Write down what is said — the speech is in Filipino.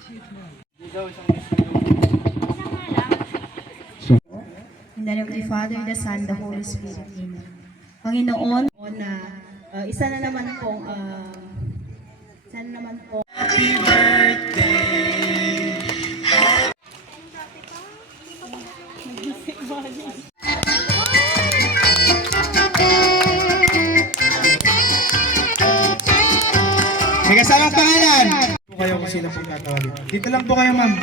In the name of the Father, the Son, the Holy Spirit. Amen. Panginoon, na isa na naman pong Happy birthday. May kasamang pangalan. Po kayo kung sino pong tatawagin. Dito lang po kayo, ma'am.